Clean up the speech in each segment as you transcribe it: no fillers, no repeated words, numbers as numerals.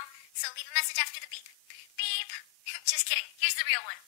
now, so leave a message after the beep. Beep! Just kidding. Here's the real one.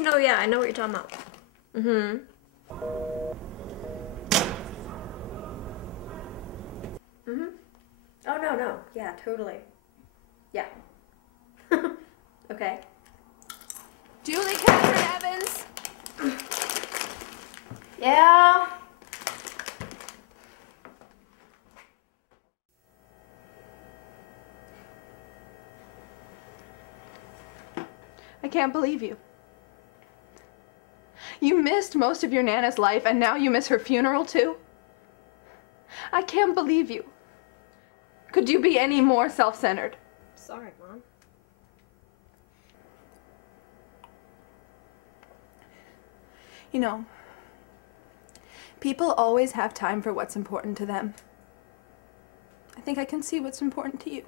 No, yeah, I know what you're talking about. Oh, no. Yeah, totally. Yeah. Okay. Julie Catherine Evans! Yeah? I can't believe you. You missed most of your Nana's life, and now you miss her funeral, too? I can't believe you. Could you be any more self-centered? Sorry, Mom. You know, people always have time for what's important to them. I think I can see what's important to you.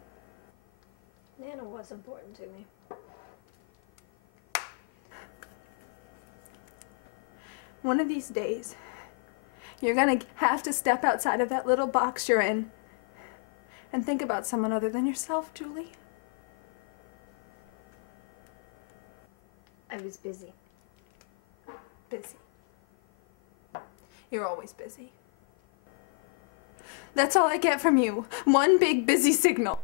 Nana was important to me. One of these days, you're gonna have to step outside of that little box you're in and think about someone other than yourself, Julie. I was busy. Busy. You're always busy. That's all I get from you. One big busy signal.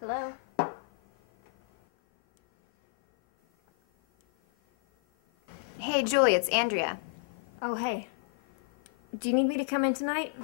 Hello? Hey, Julie, it's Andrea. Oh, hey. Do you need me to come in tonight?